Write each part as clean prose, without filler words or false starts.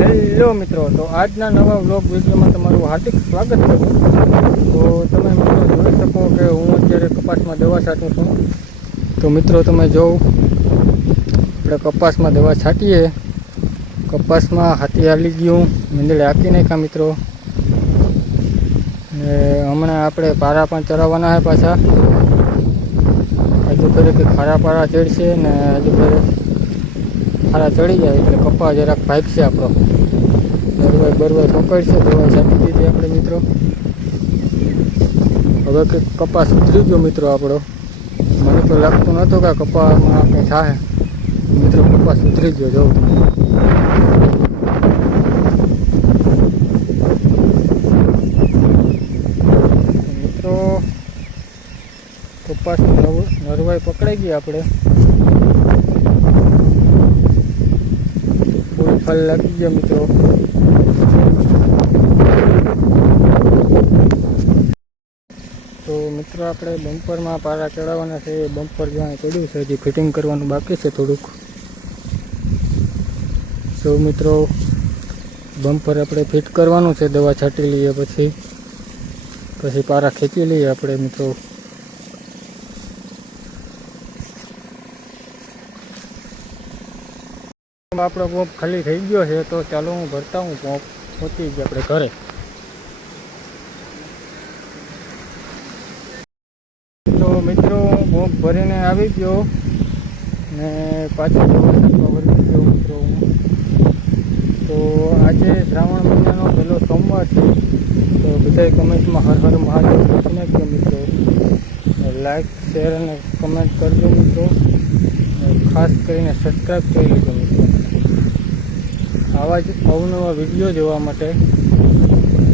Hello મિત્રો, તો આજના નવા વ્લોગ વિડીયોમાં તમારું હાર્દિક સ્વાગત કરું. તો તમે મિત્રો જોઈ શકો કે હું અત્યારે કપાસમાં દવા છાંટું છું. તો મિત્રો તમે જોવો, આપણે કપાસમાં દવા છાંટીએ. કપાસમાં હાથી હાલી ગયું, મીંદડે હાંકી નાખ્યા મિત્રો. ને હમણાં આપણે પારા પણ ચરાવવાના છે પાછા. હજુ કરે કે ખારા પારા ચડશે ને હજુ કરે ખારા ચડી જાય એટલે કપા જરાક ભાગશે આપણો. બરવાઈ પકડશે, દવા છાંટી દીધી આપણે મિત્રો. હવે કે કપાસ ઉતરી ગયો મિત્રો આપણો. મને તો લાગતું નહોતું કે કપાસમાં કંઈ થાય. મિત્રો કપાસ ઉતરી ગયો, જોઉં મિત્રો. કપાસ નરવાઈ પકડાઈ ગઈ આપણે. ફૂલ ફળ લાગી ગયા મિત્રો. તો મિત્રો આપણે બમ્પરમાં પારા ચડાવવાના છે. બમ્પર જ્યાં ચડ્યું છે, હજી ફિટિંગ કરવાનું બાકી છે થોડુંક. તો મિત્રો બમ્પર આપણે ફિટ કરવાનું છે. દવા છાંટી લઈએ પછી પારા ખેંચી લઈએ આપણે મિત્રો. આપણો પંપ ખાલી થઈ ગયો છે, તો ચાલો હું ભરતા હું. પંપ પહોંચી ગયા આપણે ઘરે. તો મિત્રો પંપ ભરીને આવી ગયો ને પાછો વરસાદમાં ભરી ગયો મિત્રો. તો આજે શ્રાવણ મહિનાનો પહેલો સોમવાર છે. તો બધાય કમેન્ટમાં હર હર મહાદેવ લખી નાખજો મિત્રો. લાઈક શેર અને કમેન્ટ કરજો મિત્રો. ખાસ કરીને સબસ્ક્રાઈબ કરી લેજો મિત્રો. આવા જ અવનવા વિડીયો જોવા માટે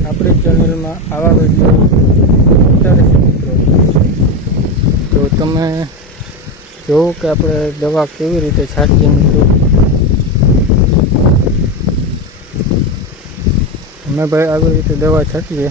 આપણી ચેનલમાં આવા વિડીયો આવતા રહેશે મિત્રો. તો તમે જોવો કે આપણે દવા કેવી રીતે છાંટીએ મિત્રો. અમે ભાઈ આવી રીતે દવા છાંટીએ.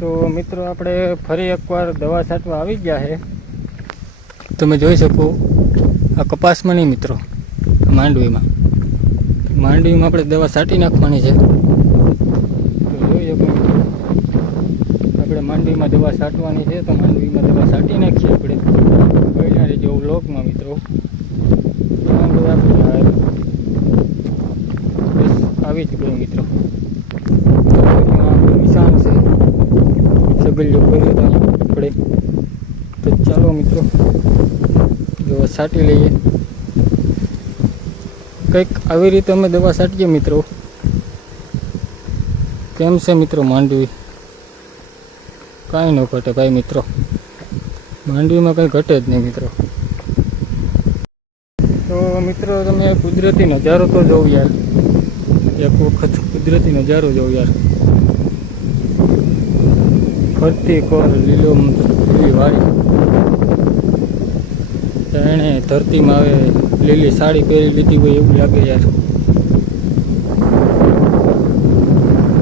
તો મિત્રો આપણે ફરી એકવાર દવા છાંટવા આવી ગયા છે. તમે જોઈ શકો આ કપાસમાં નહીં મિત્રો, માંડવીમાં આપણે દવા છાંટી નાખવાની છે. તો જોઈ શકો આપણે માંડવીમાં દવા છાંટવાની છે. તો માંડવીમાં દવા છાંટી નાખીએ આપણે. બન્યા રહેજો વ્લોગમાં મિત્રો. બસ આવી જ ગઈ મિત્રો. નિશાન છે સગલિયો કર્યો તો આપણે. તો ચાલો મિત્રો દવા છાંટી લઈએ. કંઈક આવી રીતે અમે દવા છાંટીએ મિત્રો. કેમ છે મિત્રો માંડવી? કાંઈ ન ઘટે ભાઈ મિત્રો. માંડવીમાં કંઈ ઘટે જ નહીં મિત્રો. તો મિત્રો તમે કુદરતી નજારો તો જોવો યાર. એક વખત કુદરતી નજારો જોવો યાર. ફરતી કોર લીલી વાળી. એણે ધરતીમાં આવે લીલી સાડી પહેરી લીધી હોય એવું લાગે યાર.